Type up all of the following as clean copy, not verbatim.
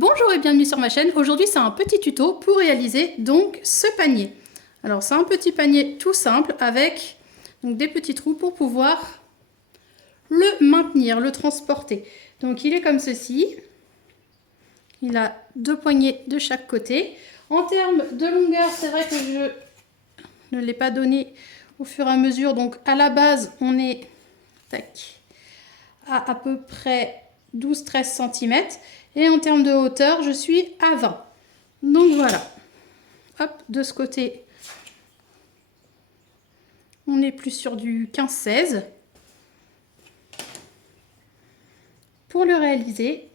Bonjour et bienvenue sur ma chaîne. Aujourd'hui c'est un petit tuto pour réaliser donc ce panier. Alors c'est un petit panier tout simple avec donc, des petits trous pour pouvoir le maintenir, le transporter. Donc il est comme ceci. Il a deux poignées de chaque côté. En termes de longueur, c'est vrai que je ne l'ai pas donné au fur et à mesure. Donc à la base on est à peu près 12-13 cm. Et en termes de hauteur, je suis à 20. Donc voilà. Hop, de ce côté, on est plus sur du 15-16. Pour le réaliser,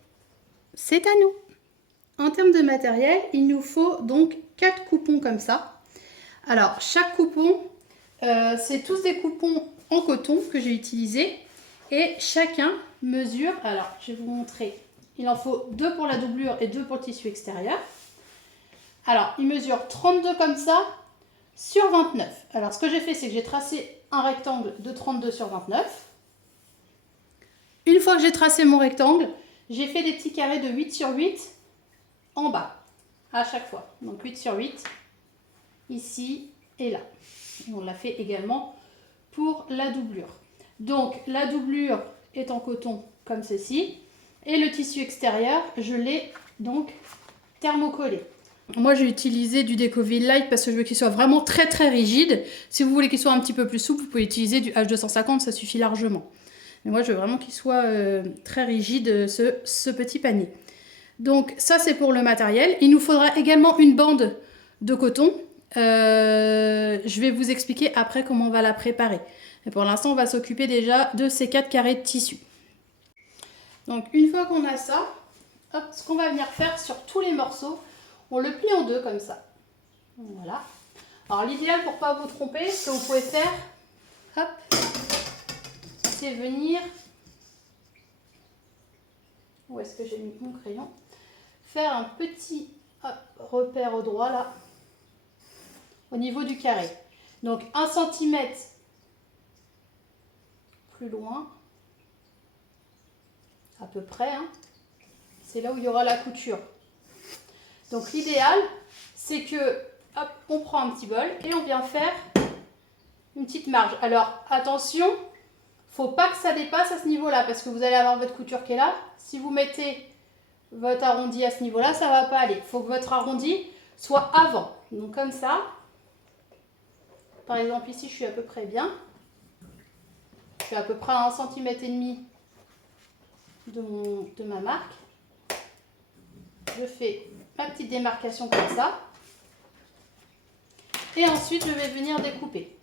c'est à nous. En termes de matériel, il nous faut donc 4 coupons comme ça. Alors, chaque coupon, c'est tous des coupons en coton que j'ai utilisés. Et chacun mesure, alors je vais vous montrer, il en faut 2 pour la doublure et 2 pour le tissu extérieur. Alors, il mesure 32 comme ça sur 29. Alors, ce que j'ai fait, c'est que j'ai tracé un rectangle de 32 sur 29. Une fois que j'ai tracé mon rectangle, j'ai fait des petits carrés de 8 sur 8 en bas, à chaque fois. Donc 8 sur 8, ici et là. Et on l'a fait également pour la doublure. Donc la doublure est en coton comme ceci. Et le tissu extérieur, je l'ai donc thermocollé. Moi j'ai utilisé du Decovil Light parce que je veux qu'il soit vraiment très rigide. Si vous voulez qu'il soit un petit peu plus souple, vous pouvez utiliser du H250, ça suffit largement. Mais moi je veux vraiment qu'il soit très rigide ce petit panier. Donc ça c'est pour le matériel. Il nous faudra également une bande de coton. Je vais vous expliquer après comment on va la préparer. Et pour l'instant on va s'occuper déjà de ces 4 carrés de tissu. Donc une fois qu'on a ça, hop, ce qu'on va venir faire sur tous les morceaux, on le plie en deux comme ça. Voilà. Alors l'idéal pour ne pas vous tromper, ce que vous pouvez faire, hop, c'est venir, où est-ce que j'ai mis mon crayon, faire un petit repère au droit là, au niveau du carré. Donc 1 cm plus loin, à peu près, hein, c'est là où il y aura la couture. Donc l'idéal, c'est que, hop, on prend un petit bol et on vient faire une petite marge. Alors attention, faut pas que ça dépasse à ce niveau-là parce que vous allez avoir votre couture qui est là. Si vous mettez votre arrondi à ce niveau-là, ça va pas aller. Il faut que votre arrondi soit avant. Donc comme ça. Par exemple ici, je suis à peu près bien. Je suis à peu près à 1,5 cm de ma marque. Je fais ma petite démarcation comme ça. Et ensuite, je vais venir découper.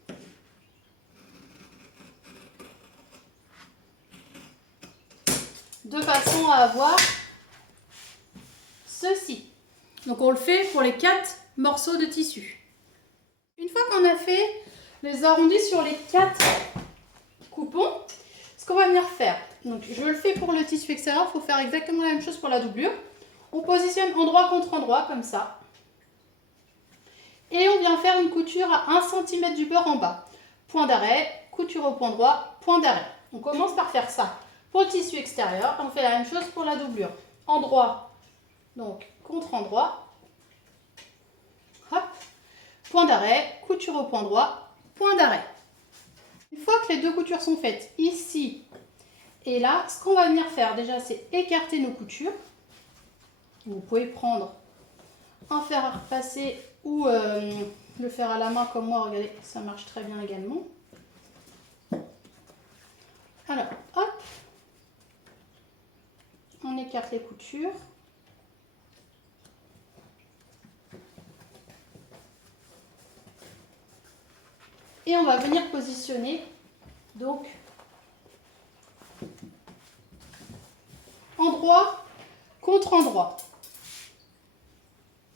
De façon à avoir ceci. Donc on le fait pour les 4 morceaux de tissu. Une fois qu'on a fait les arrondis sur les 4 coupons, ce qu'on va venir faire, donc je le fais pour le tissu extérieur, il faut faire exactement la même chose pour la doublure. On positionne endroit contre endroit comme ça. Et on vient faire une couture à 1 cm du bord en bas. Point d'arrêt, couture au point droit, point d'arrêt. On commence par faire ça pour le tissu extérieur. On fait la même chose pour la doublure. Endroit, donc contre endroit. Hop. Point d'arrêt, couture au point droit, point d'arrêt. Une fois que les deux coutures sont faites, ici et là, ce qu'on va venir faire déjà, c'est écarter nos coutures. Vous pouvez prendre un fer à repasser ou le faire à la main comme moi, regardez, ça marche très bien également. Alors, hop, on écarte les coutures. Et on va venir positionner, donc, endroit contre endroit.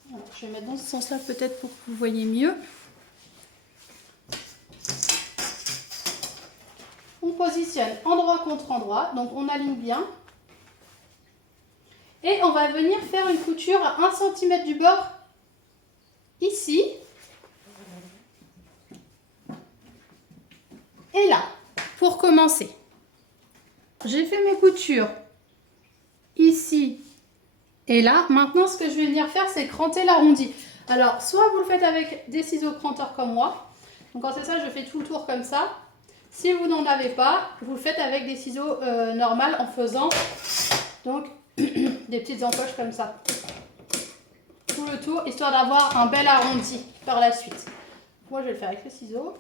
Alors, je vais mettre dans ce sens-là peut-être pour que vous voyez mieux. On positionne endroit contre endroit, donc on aligne bien. Et on va venir faire une couture à 1 cm du bord, ici. Et là, pour commencer, j'ai fait mes coutures ici Et là, maintenant, ce que je vais venir faire, c'est cranter l'arrondi. Alors, soit vous le faites avec des ciseaux cranteurs comme moi. Donc, quand c'est ça, je fais tout le tour comme ça. Si vous n'en avez pas, vous le faites avec des ciseaux normaux en faisant donc des petites encoches comme ça. Tout le tour, histoire d'avoir un bel arrondi par la suite. Moi, je vais le faire avec les ciseaux.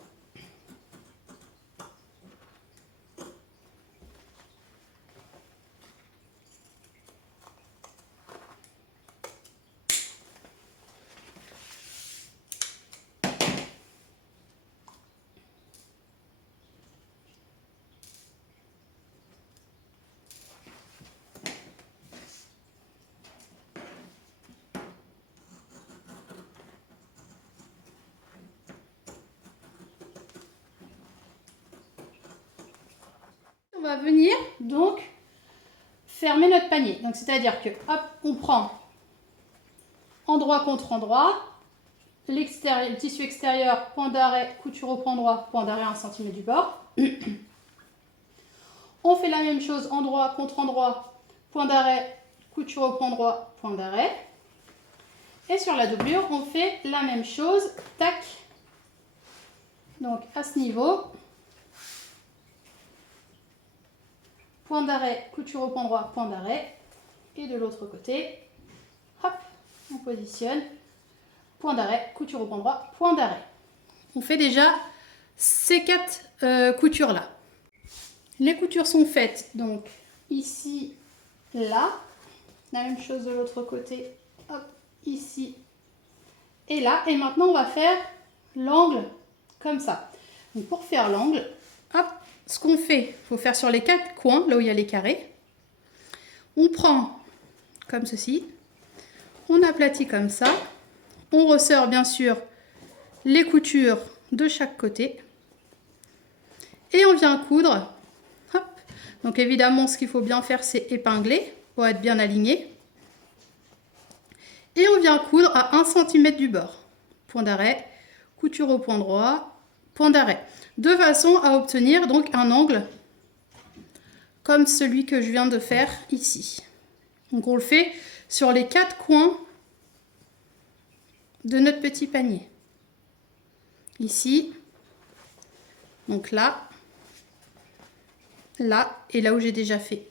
On va venir donc fermer notre panier. Donc c'est-à-dire que hop, on prend endroit contre endroit, le tissu extérieur, point d'arrêt, couture au point droit, point d'arrêt 1 cm du bord. On fait la même chose endroit contre endroit, point d'arrêt, couture au point droit, point d'arrêt. Et sur la doublure, on fait la même chose, tac. Donc à ce niveau, point d'arrêt, couture au point droit, point d'arrêt. Et de l'autre côté, hop, on positionne, point d'arrêt, couture au point droit, point d'arrêt. On fait déjà ces 4 coutures là. Les coutures sont faites donc ici, là. La même chose de l'autre côté, hop, ici et là. Et maintenant on va faire l'angle comme ça. Donc pour faire l'angle, hop, ce qu'on fait, il faut faire sur les 4 coins, là où il y a les carrés. On prend comme ceci, on aplatit comme ça, on ressort bien sûr les coutures de chaque côté et on vient coudre. Hop. Donc évidemment, ce qu'il faut bien faire, c'est épingler pour être bien aligné. Et on vient coudre à 1 cm du bord. Point d'arrêt, couture au point droit, point d'arrêt. De façon à obtenir donc un angle comme celui que je viens de faire ici. Donc on le fait sur les 4 coins de notre petit panier. Ici, donc là, là et là où j'ai déjà fait.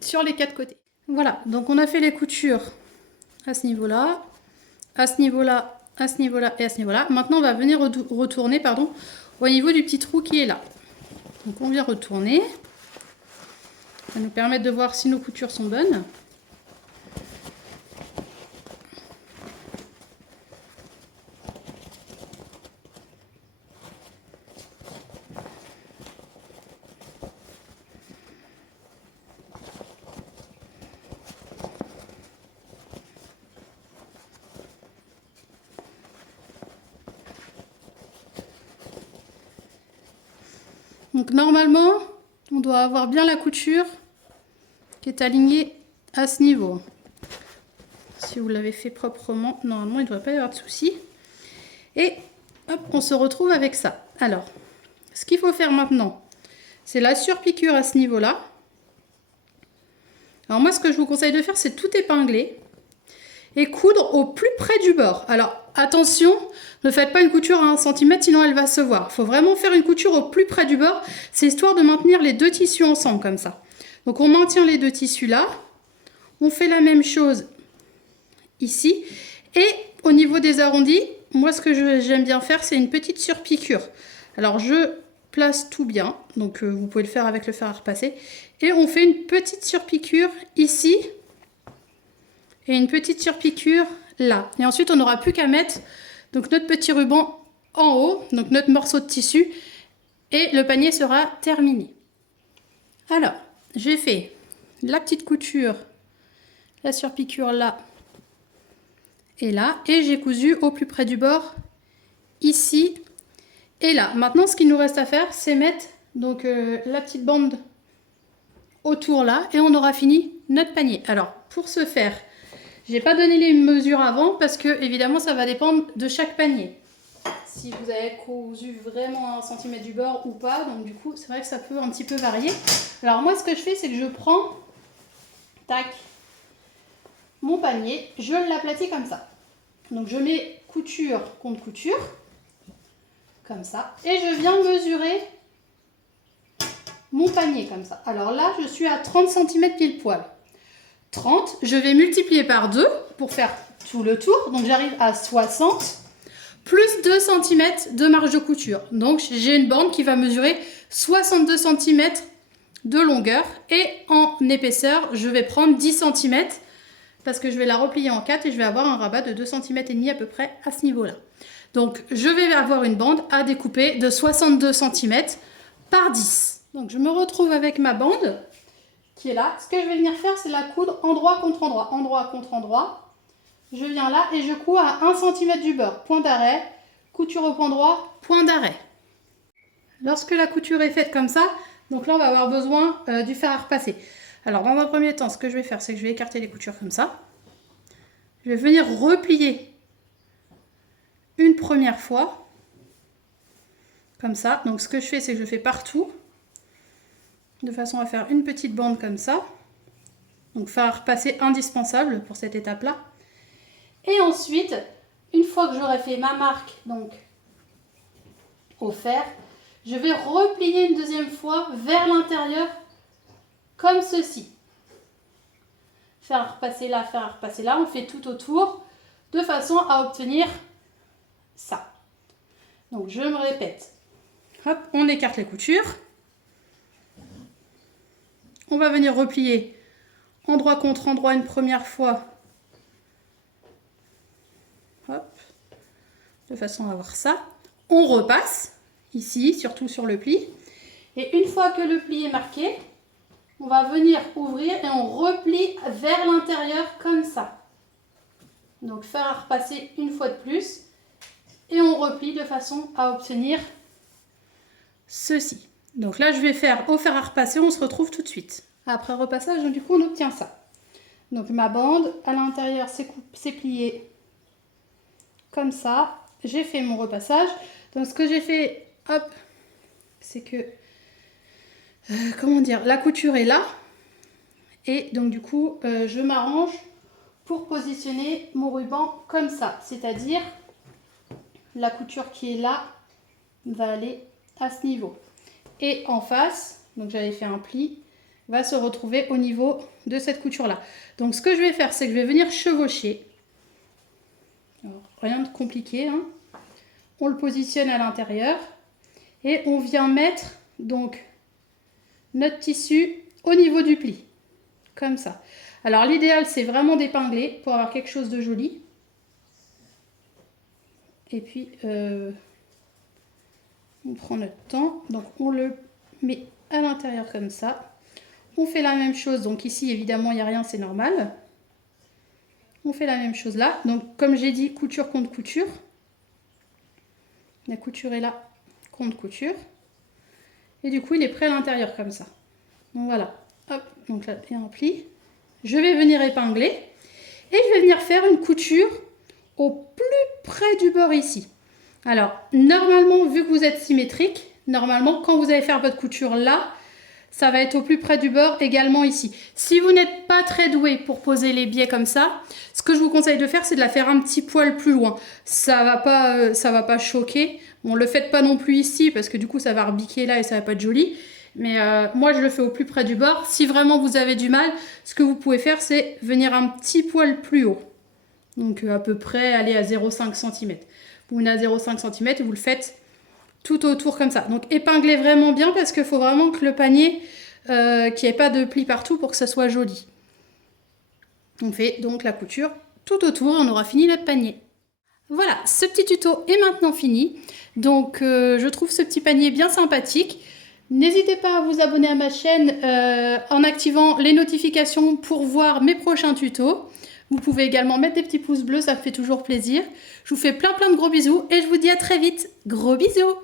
Sur les 4 côtés. Voilà, donc on a fait les coutures à ce niveau-là, à ce niveau-là, à ce niveau-là et à ce niveau-là. Maintenant, on va venir retourner au niveau du petit trou qui est là. Donc on vient retourner. Ça va nous permettre de voir si nos coutures sont bonnes. Donc normalement, on doit avoir bien la couture qui est alignée à ce niveau. Si vous l'avez fait proprement, normalement il ne devrait pas y avoir de souci. Et hop, on se retrouve avec ça. Alors, ce qu'il faut faire maintenant, c'est la surpiqûre à ce niveau-là. Alors moi, ce que je vous conseille de faire, c'est tout épingler et coudre au plus près du bord. Alors attention, ne faites pas une couture à 1 cm, sinon elle va se voir. Il faut vraiment faire une couture au plus près du bord. C'est histoire de maintenir les 2 tissus ensemble comme ça. Donc on maintient les 2 tissus là. On fait la même chose ici. Et au niveau des arrondis, moi ce que j'aime bien faire, c'est une petite surpiqûre. Alors je place tout bien. Donc vous pouvez le faire avec le fer à repasser. Et on fait une petite surpiqûre ici. Et une petite surpiqûre là. Et ensuite, on n'aura plus qu'à mettre donc, notre petit ruban en haut, donc notre morceau de tissu, et le panier sera terminé. Alors, j'ai fait la petite couture, la surpiqûre là et là, et j'ai cousu au plus près du bord, ici et là. Maintenant, ce qu'il nous reste à faire, c'est mettre donc, la petite bande autour là, et on aura fini notre panier. Alors, pour ce faire, j'ai pas donné les mesures avant parce que évidemment ça va dépendre de chaque panier. Si vous avez cousu vraiment à 1 cm du bord ou pas, donc du coup c'est vrai que ça peut un petit peu varier. Alors moi ce que je fais c'est que je prends, tac, mon panier, je l'aplatis comme ça. Donc je mets couture contre couture, comme ça, et je viens mesurer mon panier comme ça. Alors là, je suis à 30 cm pile poil. 30, je vais multiplier par 2 pour faire tout le tour. Donc j'arrive à 60, plus 2 cm de marge de couture. Donc j'ai une bande qui va mesurer 62 cm de longueur. Et en épaisseur, je vais prendre 10 cm parce que je vais la replier en 4 et je vais avoir un rabat de 2 cm et demi à peu près à ce niveau-là. Donc je vais avoir une bande à découper de 62 cm par 10. Donc je me retrouve avec ma bande qui est là. Ce que je vais venir faire, c'est la coudre endroit contre endroit, endroit contre endroit. Je viens là et je couds à 1 cm du bord, point d'arrêt, couture au point droit, point d'arrêt. Lorsque la couture est faite comme ça, donc là on va avoir besoin du fer à repasser. Alors dans un premier temps, ce que je vais faire, c'est que je vais écarter les coutures comme ça. Je vais venir replier une première fois, comme ça. Donc ce que je fais, c'est que je fais partout, de façon à faire une petite bande comme ça. Donc fer à repasser indispensable pour cette étape-là. Et ensuite, une fois que j'aurai fait ma marque donc au fer, je vais replier une deuxième fois vers l'intérieur comme ceci. Fer à repasser là, on fait tout autour de façon à obtenir ça. Donc je me répète. Hop, on écarte les coutures. On va venir replier endroit contre endroit une première fois. Hop, de façon à avoir ça. On repasse ici, surtout sur le pli. Et une fois que le pli est marqué, on va venir ouvrir et on replie vers l'intérieur comme ça. Donc fer à repasser une fois de plus. Et on replie de façon à obtenir ceci. Donc là, je vais faire au fer à repasser, on se retrouve tout de suite. Après repassage, du coup, on obtient ça. Donc ma bande, à l'intérieur, c'est plié comme ça. J'ai fait mon repassage. Donc ce que j'ai fait, hop, c'est que, comment dire, la couture est là. Et donc du coup, je m'arrange pour positionner mon ruban comme ça. C'est-à-dire, la couture qui est là va aller à ce niveau. Et en face, donc j'avais fait un pli, va se retrouver au niveau de cette couture là. Donc ce que je vais faire, c'est que je vais venir chevaucher. Alors, rien de compliqué, hein. On le positionne à l'intérieur et on vient mettre donc notre tissu au niveau du pli, comme ça. Alors l'idéal, c'est vraiment d'épingler pour avoir quelque chose de joli. Et puis on prend notre temps, donc on le met à l'intérieur comme ça. On fait la même chose, donc ici évidemment il n'y a rien, c'est normal. On fait la même chose là, donc comme j'ai dit, couture contre couture. La couture est là, contre couture. Et du coup il est prêt à l'intérieur comme ça. Donc voilà, hop, donc là il y a un pli. Je vais venir épingler et je vais venir faire une couture au plus près du bord ici. Alors, normalement, vu que vous êtes symétrique, normalement, quand vous allez faire votre couture là, ça va être au plus près du bord également ici. Si vous n'êtes pas très doué pour poser les biais comme ça, ce que je vous conseille de faire, c'est de la faire un petit poil plus loin. Ça va pas choquer. Bon, le faites pas non plus ici, parce que du coup, ça va rebiquer là et ça va pas être joli. Mais moi, je le fais au plus près du bord. Si vraiment vous avez du mal, ce que vous pouvez faire, c'est venir un petit poil plus haut. Donc à peu près, aller à 0,5 cm. Vous venez à 0,5 cm et vous le faites tout autour comme ça. Donc épinglez vraiment bien parce qu'il faut vraiment que le panier, qu'il n'y ait pas de plis partout pour que ça soit joli. On fait donc la couture tout autour et on aura fini notre panier. Voilà, ce petit tuto est maintenant fini. Donc je trouve ce petit panier bien sympathique. N'hésitez pas à vous abonner à ma chaîne en activant les notifications pour voir mes prochains tutos. Vous pouvez également mettre des petits pouces bleus, ça me fait toujours plaisir. Je vous fais plein de gros bisous et je vous dis à très vite. Gros bisous!